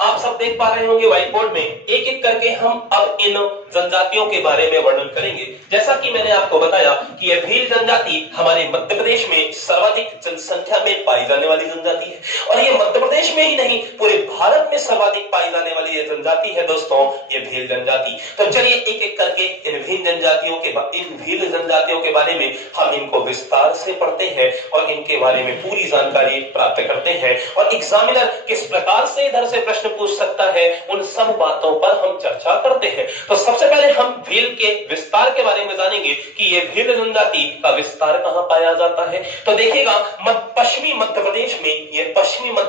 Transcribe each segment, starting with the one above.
आप सब देख पा रहे होंगे व्हाइट बोर्ड में एक एक करके हम अब इन जनजातियों के बारे में वर्णन करेंगे। जैसा कि मैंने आपको बताया कि यह भील जनजाति हमारे मध्य प्रदेश में सर्वाधिक जनसंख्या में पाई जाने वाली जनजाति है और ये मध्य प्रदेश में ही नहीं पूरे भारत में सर्वाधिक पाई जाने वाली ये जनजाति है दोस्तों, ये भील जनजाति। तो चलिए एक एक करके इन भील जनजातियों के बारे में हम इनको विस्तार से पढ़ते हैं और इनके बारे में पूरी जानकारी प्राप्त करते हैं और एग्जामिनर किस प्रकार से इधर से प्रश्न पूछ सकता है उन सब बातों पर हम चर्चा करते हैं। तो सबसे पहले हम भील के विस्तार के बारे में जानेंगे कि ये भील जनजाति का विस्तार कहां पाया जाता है। तो देखिएगा पश्चिमी मध्य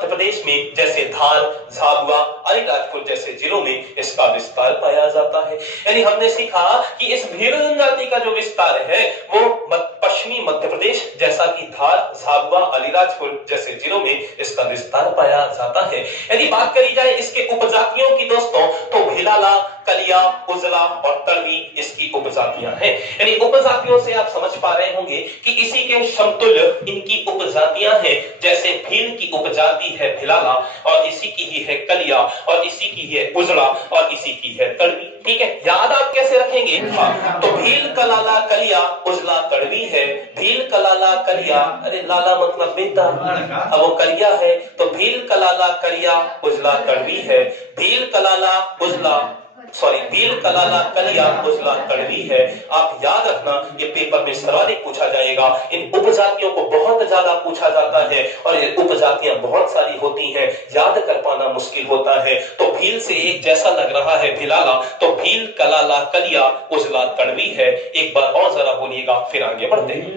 प्रदेश में जैसे धार, झाबुआ, अलीराजपुर जैसे जिलों में इसका विस्तार पाया जाता है। यानी हमने सीखा कि इस भील जनजाति का जो विस्तार है वो पश्चिमी मध्य प्रदेश जैसा कि धार, झाबुआ, अलीराजपुर जैसे जिलों में इसका विस्तार पाया जाता है। यदि बात करी जाए इसके उपजातियों की दोस्तों तो भिलाला, कलिया, उजला और तड़वी इसकी उपजातियां हैं। यानी उपजातियों से आप समझ पा रहे होंगे कि इसी के समतुल्य इनकी उपजातियां हैं। जैसे भील की उपजाति है भिलाला और इसी की ही है कलिया और इसी की है उजला और इसी की है तड़वी। ठीक है, याद आप कैसे रखेंगे? हाँ, तो भील, कलाला, कलिया, उजला, तड़वी है। भील, कलाला, कलिया, अरे लाला मतलब बेटा, अब वो कलिया है तो भील, कलाला, कलिया, उजला, तड़वी है। भील, कलाला, कलिया, उजला, तड़वी है। आप याद रखना ये पेपर में सर्वाधिक पूछा जाएगा। इन उपजातियों को बहुत ज्यादा पूछा जाता है और ये उपजातियां बहुत सारी होती हैं, याद कर पाना मुश्किल होता है। तो भील से एक जैसा लग रहा है भिलाला, तो भील, कलाला, कलिया, उजला, तड़वी है। एक बार और जरा बोलिएगा फिर आगे बढ़ते हैं।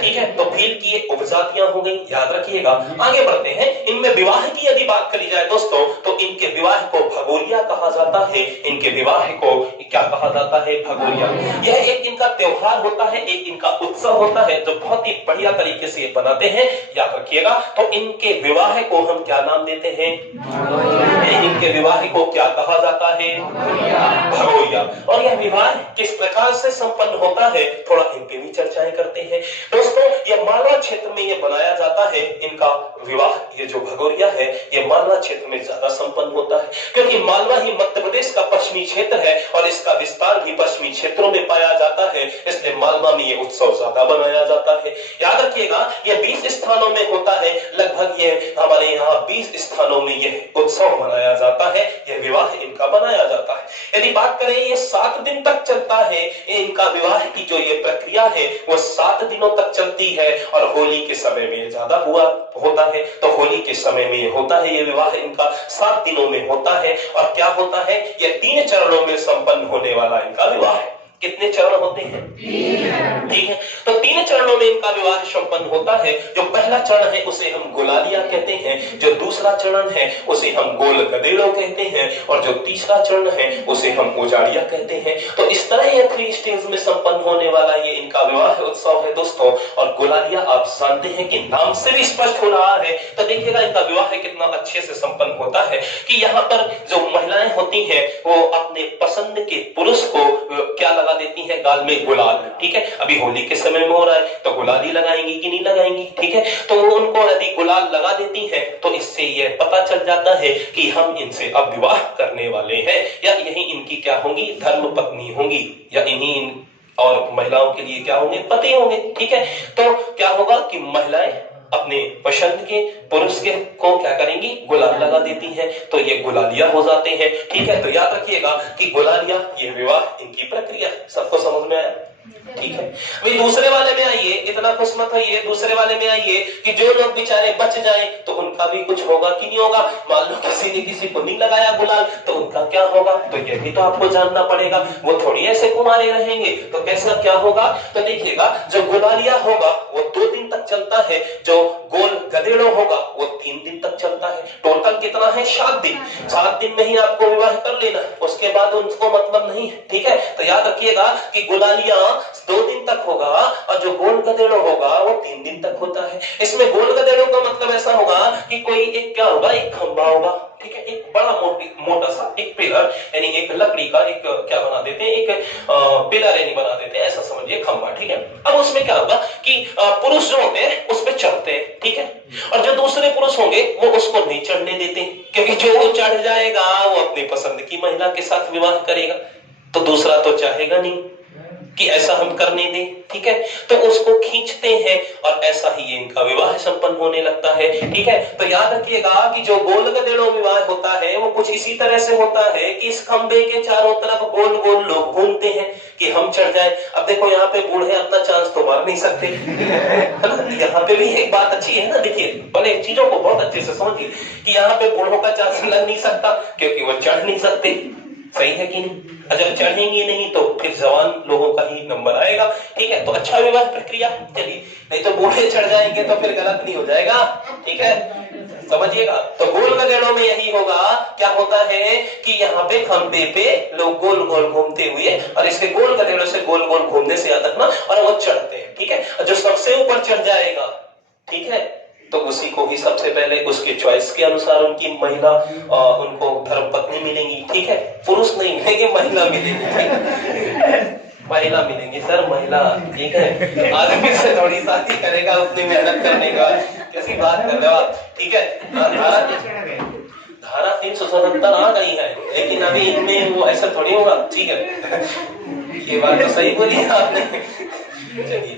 ठीक है, तो भील की ये उपजातियां हो गई, याद रखिएगा। आगे बढ़ते हैं। इनमें विवाह की यदि बात करी जाए दोस्तों तो इनके विवाह को भगोरिया कहा जाता है। इनके विवाह को क्या कहा जाता है? भगोरिया। यह एक इनका त्योहार होता है, एक इनका उत्सव होता है जो बहुत ही बढ़िया तरीके से ये बनाते हैं, याद रखिएगा। तो इनके विवाह को हम क्या नाम देते हैं? इनके विवाह को क्या कहा जाता है? भगोरिया। और यह विवाह किस प्रकार से संपन्न होता है थोड़ा इन पे भी चर्चाएं करते हैं दोस्तों। ये मालवा क्षेत्र में ये बनाया जाता है। इनका विवाह ये जो भगोरिया है ये मालवा क्षेत्र में ज्यादा संपन्न होता है क्योंकि मालवा ही मध्य प्रदेश का पश्चिमी क्षेत्र है और इसका विस्तार भी पश्चिमी क्षेत्रों में पाया जाता है, इसलिए मालवा में ये उत्सव ज्यादा बनाया जाता है। याद रखिएगा ये 20 स्थानों में होता है, लगभग ये हमारे यहाँ 20 स्थानों में यह उत्सव मनाया जाता है, यह विवाह इनका बनाया जाता है। यदि बात करें ये 7 दिन तक चलता है, इनका विवाह की जो ये प्रक्रिया है वो 7 दिनों तक चलती है और होली के समय में ज्यादा होता है। तो होली के समय में ये होता है, ये विवाह इनका 7 दिनों में होता है। और क्या होता है? ये 3 चरणों में संपन्न होने वाला इनका विवाह है। कितने चरण होते हैं? 3। ठीक है, तो 3 चरणों में इनका विवाह संपन्न होता है। जो पहला चरण है उसे हम गुलालिया कहते हैं, जो दूसरा चरण है उसे हम गोल गदेड़ो कहते हैं और जो तीसरा चरण है उसे हम उजाड़िया कहते हैं। तो इस तरह ये 3 स्टेज में संपन्न होने वाला ये इनका विवाह उत्सव है दोस्तों। और गुलालिया आप जानते हैं कि नाम से भी स्पष्ट हो रहा है, तो देखिएगा इनका विवाह कितना अच्छे से संपन्न होता है कि यहाँ पर जो महिलाएं होती हैं वो अपने पसंद के पुरुष को क्या लगा देती हैं? गाल में गुलाल। ठीक है, अभी होली के समय में हो रहा है तो गुलाल ही लगाएंगी कि नहीं लगाएंगी? ठीक है, तो उनको यदि गुलाल लगा देती हैं तो इससे यह पता चल जाता है कि हम इनसे अब विवाह करने वाले हैं या यही इनकी क्या होंगी? धर्म पत्नी होंगी या इन्हीं और महिलाओं के लिए क्या होंगे? पति होंगे। ठीक है, तो क्या होगा कि महिलाएं अपने पसंद के पुरुष के को क्या करेंगी? गुलाल लगा देती हैं, तो ये गुलालिया हो जाते हैं। ठीक है, तो याद रखिएगा कि गुलालिया ये विवाह इनकी प्रक्रिया सबको समझ में आया? ठीक है, भाई दूसरे वाले में आइए, इतना खुश मत होइए। दूसरे वाले में आइए कि जो लोग बेचारे बच जाएं तो उनका भी कुछ होगा कि नहीं होगा। मान लो किसी ने किसी को नहीं लगाया गुलाल तो उनका क्या होगा? तो यह भी तो आपको जानना पड़ेगा। वो थोड़ी ऐसे कुमारे रहेंगे, तो कैसा क्या होगा? तो देखिएगा जो गुलालिया होगा वो 2 दिन तक चलता है, जो गोल गदेड़ो होगा वो 3 दिन तक चलता है। टोटल कितना है? 7 दिन। 7 दिन में ही आपको विवाह कर लेना, उसके बाद उनको मतलब नहीं है। ठीक है, तो याद रखिएगा कि गुलालिया 2 दिन तक होगा और जो गोल गदेड़ो होगा वो 3 दिन तक होता है। इसमें गोल गदेड़ो का मतलब ऐसा होगा कि कोई एक क्या होगा? एक खंबा होगा, ठीक है, एक बड़ा मोटा सा एक पिलर, यानी एक लकड़ी का एक क्या बना देते हैं, एक पिलर यानी बना देते हैं, ऐसा समझिए खंबा। ठीक है, अब उसमें क्या होगा कि पुरुष जो होते हैं उस पर चढ़ते हैं, ठीक है, और जो दूसरे पुरुष होंगे वो उसको नहीं चढ़ने देते, क्योंकि जो वो चढ़ जाएगा वो अपनी पसंद की महिला के साथ विवाह करेगा, तो दूसरा तो चाहेगा नहीं कि ऐसा हम करने दें। ठीक है, तो उसको खींचते हैं और ऐसा ही इनका विवाह संपन्न होने लगता है। ठीक है, तो याद रखिएगा कि जो गोल गधेड़ों विवाह होता है वो कुछ इसी तरह से होता है कि इस खंबे के चारों तरफ गोल गोल लोग घूमते हैं कि हम चढ़ जाएं। अब देखो यहाँ पे बूढ़े अपना चांस तो मार नहीं सकते, यहाँ पे भी एक बात अच्छी है ना, देखिए भले चीजों को बहुत अच्छे से समझिए कि यहाँ पे बूढ़ों का चांस लग नहीं सकता क्योंकि वो चढ़ नहीं सकते, सही है कि नहीं? अगर चढ़ेंगे नहीं तो फिर जवान लोगों का ही नंबर आएगा। ठीक है, तो अच्छा विवाह प्रक्रिया, चलिए, नहीं तो बूढ़े चढ़ जाएंगे तो फिर गलत नहीं हो जाएगा। ठीक है, समझिएगा। तो गोल गधेड़ों में यही होगा, क्या होता है कि यहाँ पे खंबे पे लोग गोल गोल घूमते हुए, और इसके गोल गधेड़ों से गोल गोल घूमने से याद रखना, और वो चढ़ते हैं। ठीक है, जो सबसे ऊपर चढ़ जाएगा, ठीक है, तो उसी को ही सबसे पहले उसके चॉइस के अनुसार उनकी महिला उनको धर्मपत्नी मिलेंगी। ठीक है, पुरुष नहीं मिलेंगे, महिला मिलेंगी, महिला मिलेंगी सर, महिला। ठीक है, आदमी से थोड़ी शादी करेगा उतनी मेहनत करने का, कैसी बात कर रहे हो आप? ठीक है, धारा 377 आ गई है, लेकिन अभी इनमें वो ऐसा थोड़ी होगा। ठीक है, ये बात तो सही बोली आपने। चलिए,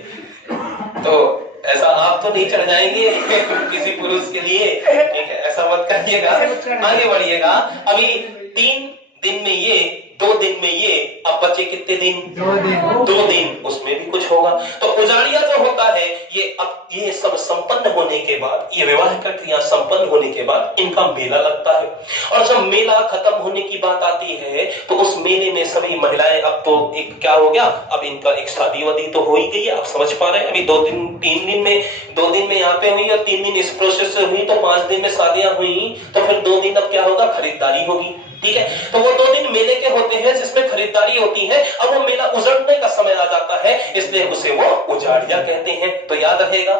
तो ऐसा आप तो नहीं चढ़ जाएंगे किसी पुरुष के लिए, ठीक है, ऐसा मत करिएगा, आगे बढ़िएगा। अभी 3 दिन में ये, 2 दिन में ये, अब बचे कितने दिन? 2 दिन, उसमें भी कुछ होगा। तो उजाड़िया जो होता है ये, अब ये सब संपन्न होने के बाद, ये विवाह प्रक्रिया संपन्न होने के बाद इनका मेला लगता है, और जब मेला खत्म होने की बात आती है तो उस मेले में सभी महिलाएं, अब तो एक क्या हो गया, अब इनका एक शादी वादी तो हो ही गई है, आप समझ पा रहे हैं। अभी 2 दिन 3 दिन में, 2 दिन में यहाँ पे हुई और 3 दिन इस प्रोसेस से हुई, तो 5 दिन में शादियां हुई, तो फिर 2 दिन अब क्या होगा, खरीदारी होगी। ठीक है, तो वो 2 दिन मेले के होते हैं जिसमें खरीदारी होती है। अब वो मेला उजड़ने का समय आ जाता है, इसलिए उसे वो उजाड़िया कहते हैं। तो याद रहेगा,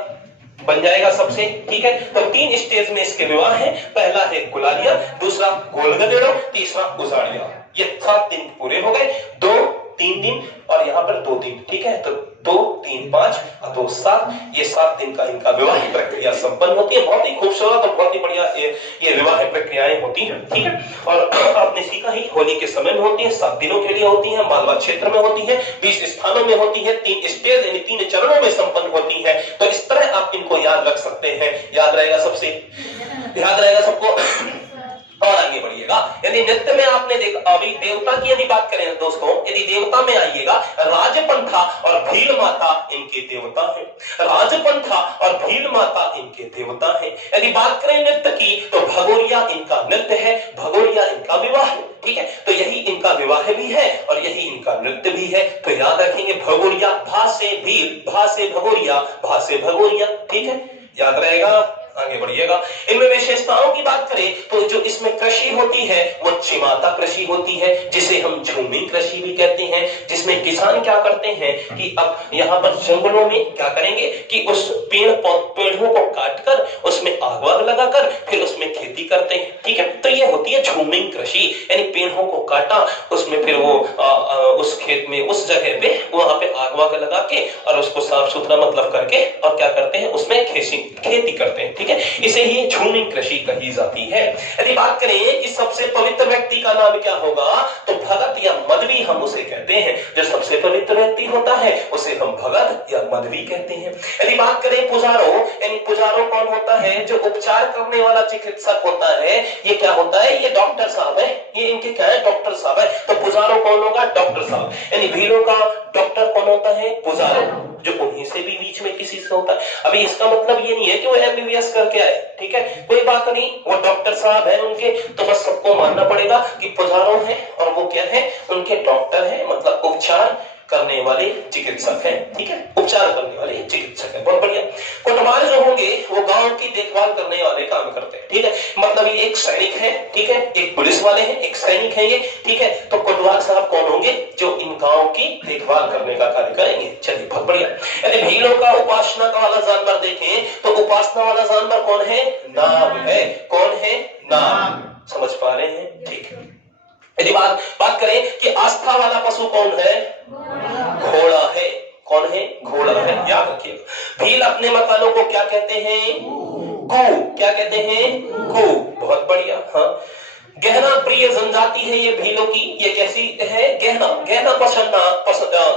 बन जाएगा सबसे। ठीक है, तो 3 स्टेज में इसके विवाह है। पहला है गुलालिया, दूसरा गोल गधेड़ों, तीसरा उजाड़िया। ये 7 दिन पूरे हो गए, 2 3 दिन और यहाँ पर 2 दिन। ठीक है, तो 2 3 5 और 2 7, ये 7 दिन का इनका विवाह प्रक्रिया संपन्न होती है। बहुत ही खूबसूरत और बहुत ही बढ़िया ये विवाह प्रक्रियाएं होती हैं। ठीक है, और आपने सीखा ही, होली के समय में होती है, 7 दिनों के लिए होती है, मालवा क्षेत्र में होती है, 20 स्थानों में होती है, 3 स्टेज यानी 3 चरणों में संपन्न होती है। तो इस तरह आप इनको याद रख सकते हैं। याद रहेगा सबसे, याद रहेगा सबको। और आगे बढ़िएगा, यदि नृत्य में आपने देखा, अभी देवता की यदि बात करें दोस्तों, यदि देवता में आइएगा, राजपंथा और भील माता इनके देवता है। राजपंथा और भील माता इनके देवता है। यदि बात करें नृत्य की, तो भगोरिया इनका नृत्य है, भगोरिया इनका विवाह है। ठीक है, तो यही इनका विवाह भी है और यही इनका नृत्य भी है। तो याद रखेंगे, भगोरिया, भा से भील, भा से भगोरिया, भा से भगोरिया। ठीक है, याद रहेगा। आगे बढ़िएगा, इनमें विशेषताओं की बात करें तो जो इसमें कृषि होती है वो चिमाता कृषि होती है, जिसे हम झूमिंग कृषि भी कहते हैं, जिसमें किसान क्या करते हैं कि अब यहाँ पर जंगलों में क्या करेंगे कि उस पेड़ों को काटकर उसमें आग वाग लगाकर फिर उसमें खेती करते हैं। ठीक है, तो ये होती है झूमिंग कृषि, यानी पेड़ों को काटा, उसमें फिर वो उस खेत में, उस जगह पे वहां पे आग वाग लगा के और उसको साफ सुथरा मतलब करके और क्या करते हैं, उसमें खेती करते हैं। ठीक है, इसे ही झूमिंग कृषि कही जाती है। यदि बात करें कि सबसे पवित्र व्यक्ति का नाम क्या होगा, तो भगत या मध्वी हम उसे कहते हैं। जो सबसे पवित्र व्यक्ति होता है उसे हम भगत या मध्वी कहते हैं। यदि बात करें पुजारो, यानी पुजारो कौन होता है, जो उपचार करने वाला चिकित्सक होता है। ये क्या होता है, ये डॉक्टर साहब है, ये इनके क्या है, डॉक्टर साहब है। तो पुजारो कौन होगा, डॉक्टर साहब। यानी भीलों का डॉक्टर कौन होता है, पुजारो, जो उन्हीं से भी बीच में किसी से होता है। अभी इसका मतलब ये नहीं है कि वो MBBS करके आए, ठीक है, कोई बात नहीं, वो डॉक्टर साहब है उनके, तो बस सबको मानना पड़ेगा कि पुजारो है और वो क्या है, उनके डॉक्टर है, मतलब उपचार करने वाले चिकित्सक हैं। ठीक है, उपचार करने वाले चिकित्सक है, बहुत बढ़िया। कोटवाल जो होंगे वो गांव की देखभाल करने वाले काम करते हैं। ठीक है, मतलब ये एक सैनिक है, ठीक है, एक पुलिस वाले हैं, एक सैनिक है ये। ठीक है, तो कोटवाल साहब कौन होंगे, जो इन गांव की देखभाल करने का कार्य करेंगे। चलिए, बहुत बढ़िया। यदि भीलों का उपासना का वाला जानवर देखें तो उपासना वाला जानवर कौन है, नाग है। कौन है, नाग। कहते हैं? कू। क्या कहते हैं? कू। बहुत बढ़िया। हाँ, गहना प्रिय जनजाति है ये भीलों की। ये कैसी है? गहना। गहना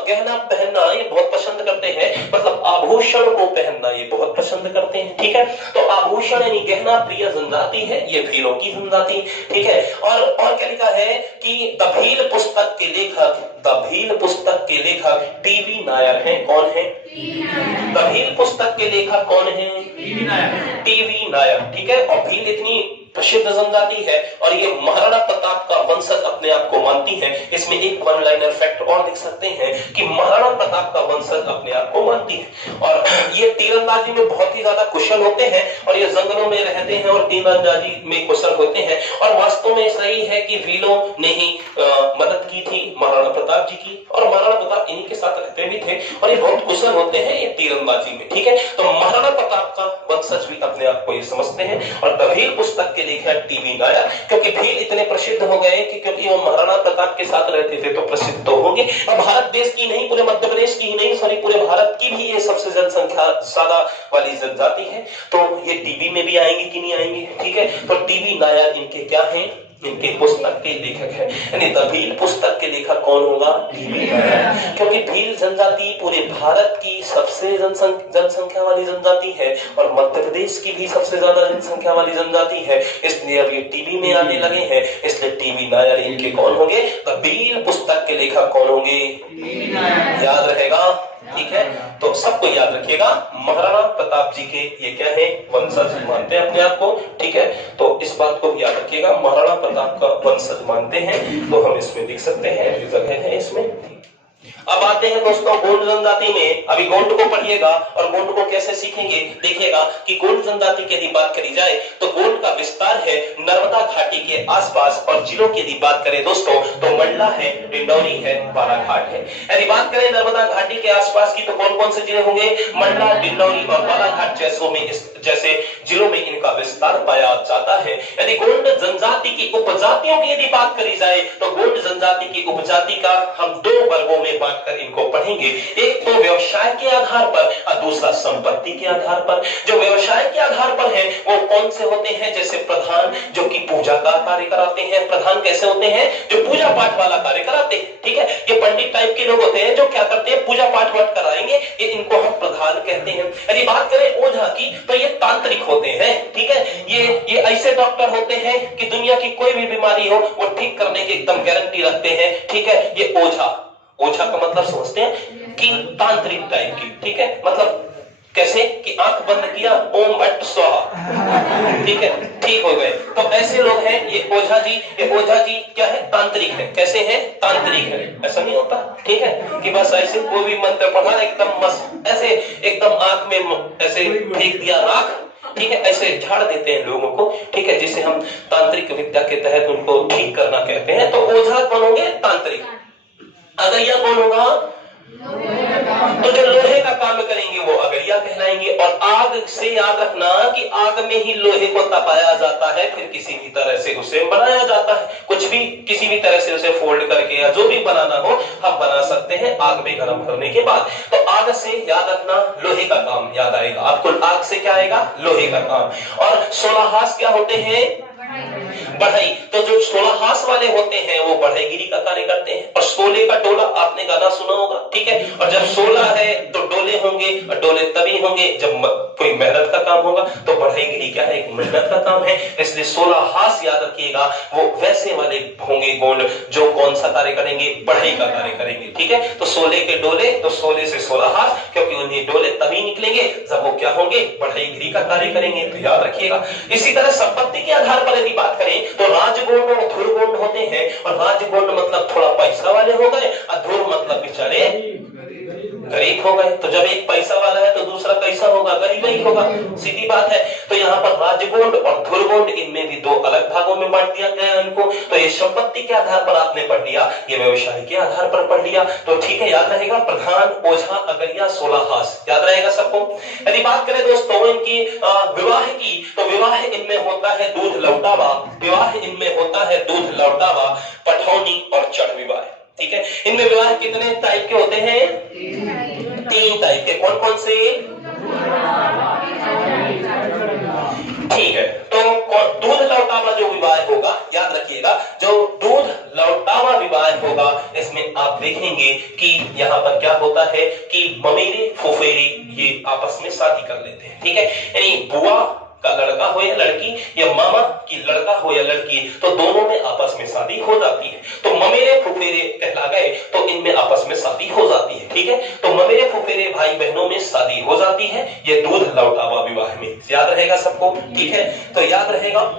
गहना पहनना ये बहुत पसंद करते हैं, मतलब आभूषण को पहनना ये बहुत पसंद करते हैं। ठीक है, तो आभूषण यानी गहना प्रिय जनजाति है ये भीलों की जनजाति। ठीक है, और क्या लिखा है कि द भील पुस्तक के लेखक टीवी नायर हैं। कौन है? द भील पुस्तक के लेखक कौन है? टीवी नायर। ठीक है, और भील इतनी प्रसिद्ध जनजाति है और ये महाराणा प्रताप का वंशज अपने आप को मानती है। इसमें एक वन लाइनर फैक्ट और लिख सकते हैं कि महाराणा प्रताप का वंशज अपने आप को मानती है। और ये तीरंदाजी में बहुत ही ज्यादा कुशल होते हैं और ये जंगलों में रहते हैं और तीरंदाजी में कुशल होते हैं। और वास्तव में सही है कि भीलों ने ही मदद की थी महाराणा प्रताप जी की, और महाराणा प्रताप इन्हीं के साथ रहते भी थे और ये बहुत कुशल होते हैं ये तीरंदाजी में। ठीक है, तो महाराणा प्रताप का वंशज भी अपने आप को ये समझते हैं। और द भील पुस्तक के लेखक टीवी नायर, क्योंकि भील इतने प्रसिद्ध हो गए कि क्योंकि वो महाराणा प्रताप के साथ रहते थे तो प्रसिद्ध तो होंगे। और भारत देश की नहीं, पूरे मध्य प्रदेश की ही नहीं, सॉरी पूरे भारत की भी ये सबसे जनसंख्या ज्यादा वाली जनजाति है। तो ये टीवी में भी आएंगे कि नहीं आएंगे? ठीक है, तो टीवी नायर इनके क्या है? इनके पुस्तक के लेखक है। यानी द भील पुस्तक के लेखक कौन होगा? टीवी नायर। क्योंकि भील जनजाति पूरे भारत की सबसे जनसंख्या वाली जनजाति है और मध्य प्रदेश की भी सबसे ज्यादा जनसंख्या वाली जनजाति है, इसलिए अब ये टीवी में आने लगे हैं। इसलिए टीवी नायर इनके कौन होंगे? द भील पुस्तक के लेखक कौन होंगे? याद रहेगा। ठीक है, तो सबको याद रखिएगा, महाराणा प्रताप जी के ये क्या है? वंशज मानते हैं अपने आप को। ठीक है, तो इस बात को याद रखिएगा, महाराणा प्रताप का वंशज मानते हैं। तो हम इसमें लिख सकते हैं, जगह है इसमें। अब आते हैं दोस्तों गोंड जनजाति में। अभी गोंड को पढ़िएगा और गोंड को कैसे सीखेंगे देखिएगा कि गोंड जनजाति की यदि बात करी जाए तो गोंड का विस्तार है नर्मदा घाटी के आसपास। और जिलों की यदि बात करें दोस्तों तो मंडला है, डिंडौरी है, बालाघाट है। यदि बात करें नर्मदा घाटी के आसपास की तो कौन कौन से जिले होंगे? मंडला, डिंडौरी और बालाघाट जैसे जिलों में इनका विस्तार पाया जाता है। यदि गोंड जनजाति की उपजातियों की यदि बात करी जाए तो गोंड जनजाति की उपजाति का हम दो वर्गों में बांटकर इनको पढ़ेंगे। एक तो व्यवसाय के आधार पर और दूसरा संपत्ति के आधार पर। जो व्यवसाय के आधार पर है वो कौन से होते हैं? जैसे प्रधान जो कि पूजा का कार्य कराते हैं। प्रधान कैसे होते हैं? जो पूजा पाठ वाला कार्य कराते हैं। ठीक है, ये पंडित टाइप के लोग होते हैं जो क्या करते हैं? पूजा पाठ वाठ कराएंगे, ये इनको हम प्रधान कहते हैं। यदि बात करें ओझा की तो ये तांत्रिक होते हैं। ठीक है, ये ऐसे डॉक्टर होते हैं कि दुनिया की कोई भी बीमारी हो वो ठीक करने की एकदम गारंटी रखते हैं। ठीक है, ये ओझा। ओझा का मतलब समझते हैं कि तांत्रिक टाइप की। ठीक है, मतलब कैसे कि आंख बंद किया, ओम भट्ट स्वाहा, ठीक है, ठीक हो गए। तो ऐसे लोग हैं ये ओझा जी। ये ओझा जी क्या है? तांत्रिक है। कैसे है? तांत्रिक है। ऐसा नहीं होता, ठीक है, कि बस ऐसे कोई भी मंत्र पढ़ा एकदम मस्त ऐसे एकदम आंख में ऐसे फेंक दिया राख, ठीक है, ऐसे झाड़ देते हैं लोगों को। ठीक है, जिसे हम तांत्रिक विद्या के तहत उनको ठीक करना कहते हैं। तो ओझा कौन होंगे? तांत्रिक। अगरिया कौन होगा? तो जो लोहे का काम करेंगे वो अगरिया कहलाएंगे। और आग से याद रखना कि आग में ही लोहे को तपाया जाता है, फिर किसी भी तरह से उसे बनाया जाता है। कुछ भी किसी भी तरह से उसे फोल्ड करके या जो भी बनाना हो हम बना सकते हैं आग में गर्म करने के बाद। तो आग से याद रखना लोहे का काम याद आएगा आपको। आग से क्या आएगा? लोहे का काम। और 16 हाथ क्या होते हैं? बढ़ई। तो जो 16 हाथ वाले होते हैं वो बढ़ईगिरी का कार्य करते हैं। और 16 का डोला आपने गाना सुना होगा, ठीक है। और जब 16 है तो डोले होंगे, और डोले तभी होंगे जब कोई मेहनत का काम होगा। तो बढ़ईगिरी क्या है? एक मेहनत का काम है। इसलिए 16 हाथ याद रखिएगा, वो वैसे वाले होंगे गोंड जो कौन सा कार्य करेंगे? बढ़ई का कार्य करेंगे। ठीक है, तो 16 के डोले, तो 16 से 16 हाथ, क्योंकि उन्हें डोले तभी निकलेंगे जब वो क्या होंगे? बढ़ईगिरी का कार्य करेंगे। तो याद रखिएगा। इसी तरह संपत्ति के आधार पर यदि बात करें तो राजगोंड और धुरगोंड होते हैं। और राजगोंड मतलब थोड़ा पैसा वाले हो गए और धुर मतलब बेचारे गरीब हो गए। तो जब एक पैसा वाला है तो दूसरा कैसा होगा? गरीब ही होगा, सीधी बात है। तो यहाँ पर राजगोंड और धुरगोंड इनमें भी दो अलग भागों में बांट दिया गया है इनको। तो ये संपत्ति के आधार पर आपने पढ़ लिया, ये व्यवसाय के आधार पर पढ़ लिया। तो ठीक है, याद रहेगा प्रधान, ओझा, अगरिया, 16 हाथ याद रहेगा सबको। यदि बात करें दोस्तों इनकी विवाह की तो विवाह इनमें होता है दूध लौटावा। विवाह इनमें होता है दूध लौटावा, पठौनी और चढ़ विवाह। ठीक है। इनमें विवाह कितने टाइप के होते हैं? 3 टाइप के। कौन कौन से? ठीक है। तो दूध लौटावा जो विवाह होगा, याद रखिएगा, जो दूध लौटावा विवाह होगा इसमें आप देखेंगे कि यहाँ पर क्या होता है कि ममेरे फुफेरे ये आपस में शादी कर लेते हैं। ठीक है, यानी बुआ का लड़का हो या लड़की या मामा की लड़का हो या लड़की, तो दोनों में आपस में शादी हो जाती है। तो ममेरे फुफेरे कहला गए, तो इनमें आपस में शादी हो जाती है। ठीक है, तो ममेरे फुफेरे भाई बहनों में शादी हो जाती है ये दूध लौटावा विवाह में। याद रहेगा सबको? ठीक है, तो याद रहेगा,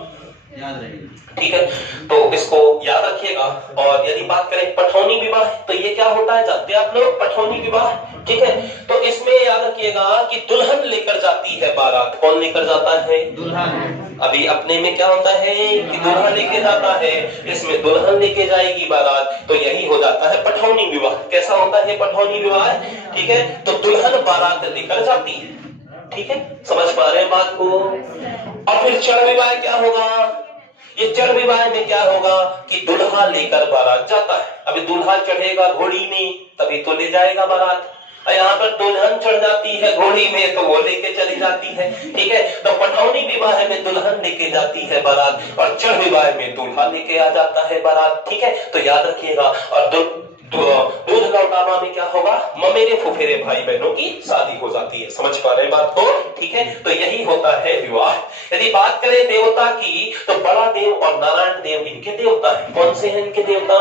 ठीक है, तो इसको याद रखिएगा। और यदि बात करें पठौनी विवाह, तो ये क्या होता है जानते हैं आप लोग? पठौनी विवाह, ठीक है, तो इसमें याद रखिएगा कि दुल्हन लेकर जाती है बारात। कौन लेकर जाता है? दुल्हन। अभी अपने में क्या होता है कि दुल्हन लेके जाता है, इसमें दुल्हन लेके जाएगी बारात, तो यही हो जाता है पठौनी विवाह। कैसा होता है पठौनी विवाह? ठीक है, तो दुल्हन बारात लेकर जाती है। ठीक है, समझ पा रहे हैं बात को? और फिर चढ़ विवाह क्या होगा? ये चढ़ विवाह में क्या होगा कि दूल्हा लेकर बारात जाता है। अभी दूल्हा चढ़ेगा घोड़ी में तभी तो ले जाएगा बारात, और यहाँ पर दुल्हन चढ़ जाती है घोड़ी में तो वो लेके चली जाती है। ठीक है, तो पठौनी विवाह में दुल्हन लेके जाती है बारात और चढ़ विवाह में दूल्हा लेके आ जाता है बारात। ठीक है, तो याद रखिएगा। और दूध लौटावा में क्या होगा? ममेरे फुफेरे भाई बहनों की शादी हो जाती है। समझ पा रहे बात को? ठीक है, तो यही होता है विवाह। यदि बात करें देवता की, तो बड़ा देव और नारायण देव इनके देवता हैं। कौन से हैं इनके देवता?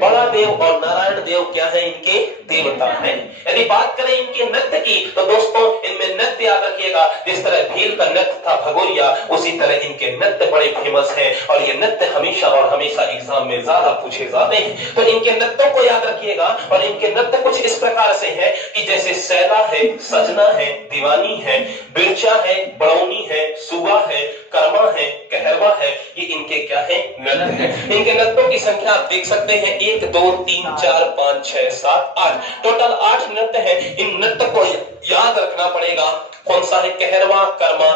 बड़ा देव और नारायण देव क्या है? इनके देवता हैं। यदि बात करें इनके नृत्य की, तो दोस्तों इनमें नृत्य याद रखिएगा, जिस तरह भील का नृत्य था भगोरिया, उसी तरह इनके नृत्य बड़े फेमस हैं और ये नृत्य हमेशा और हमेशा एग्जाम में ज्यादा पूछे जाते हैं। तो इनके नृत्यों को याद रखिएगा। और इनके नृत्य कुछ इस प्रकार से हैं कि जैसे सैला है, सजना है, दीवानी है, बिरचा है, बड़ौनी है, सुबा है, कर्मा है, कहरवा है, ये इनके क्या है? नृत्य है। इनके नृत्यों की संख्या आप देख सकते हैं 1 2 3 4 5 6 7 8, टोटल 8 नृत्य है। इन नृत्य को याद रखना पड़ेगा। कौन सा है? कहरवा, कर्मा,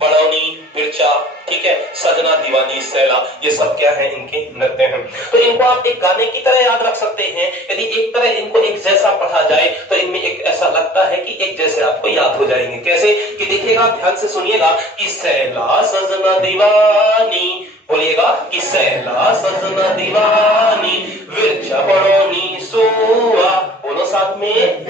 बड़ौनी, बिरचा, ठीक है, सजना, दीवानी, सैला, ये सब क्या है? इनके नृत्य हैं। तो इनको आप एक गाने की तरह याद रख सकते हैं। यदि एक तरह इनको एक जैसा पढ़ा जाए तो इनमें एक ऐसा लगता है कि एक जैसे आपको याद हो जाएंगे। कैसे कि देखिएगा, ध्यान से सुनिएगा कि सैला सजना दीवानी, बोलिएगा कि सैला सजना दीवानी, बिरचा बड़ौनी सुआ, बोलो साथ में,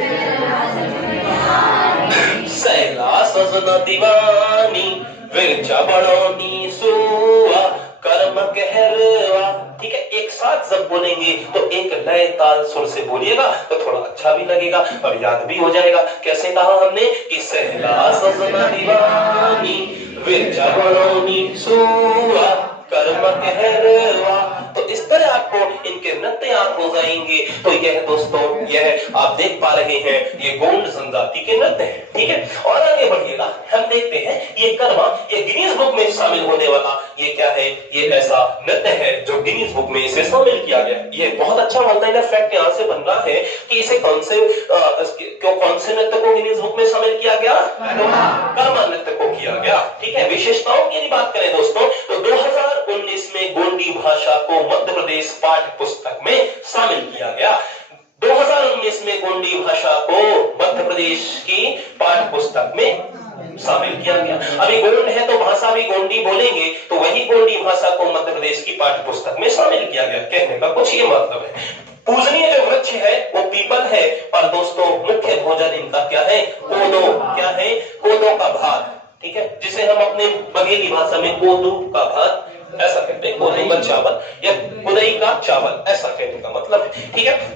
सैला सजना दीवानी, बिरचा बड़ौनी सुआ, कर्म कहरवा। ठीक है, एक साथ जब बोलेंगे तो एक लय ताल सुर से बोलिएगा तो थोड़ा अच्छा भी लगेगा और याद भी हो जाएगा। कैसे कहा हमने कि सैला सजना दीवानी, बिरचा बड़ौनी सुआ, कर्म कहरवा। तो इस तरह आपको इनके नृत्य याद हो जाएंगे। तो यह दोस्तों, यह आप देख पा रहे हैं, ये गोंड जनजाति के नृत्य हैं। ठीक है, और आगे बढ़िएगा, हम देखते हैं ये कर्मा, ये गिनीज बुक में शामिल होने वाला ये क्या है? ये ऐसा नृत्य है जो गिनीज बुक में इसे शामिल किया गया। ये बहुत अच्छा वन लाइनर फैक्ट यहाँ से बन रहा है कि इसे कौन से नृत्य को गिनीज बुक में शामिल किया गया? कर्मा नृत्य को किया गया। ठीक है, विशेषताओं की बात करें दोस्तों, तो 2019 में गोंडी भाषा को मध्य प्रदेश पाठ्य पुस्तक में शामिल किया गया। 2019 में गोंडी भाषा को मध्य प्रदेश की पाठ्य पुस्तक में शामिल किया गया। अभी गोंड है तो भाषा भी गोंडी बोलेंगे, तो वही गोंडी भाषा को मध्य प्रदेश की पाठ्य पुस्तक में शामिल किया गया। कहने का कुछ ये मतलब है। पूजनीय जो वृक्ष है वो पीपल है। और दोस्तों मुख्य भोजन इनका क्या है? कोदो। क्या है? कोदो का भात। ठीक है, जिसे हम अपने बघेली भाषा में कोदू का भात ऐसा कहते हैं, कोदू का चावल या कुदई का चावल, ऐसा कहने का मतलब है। ठीक है, तो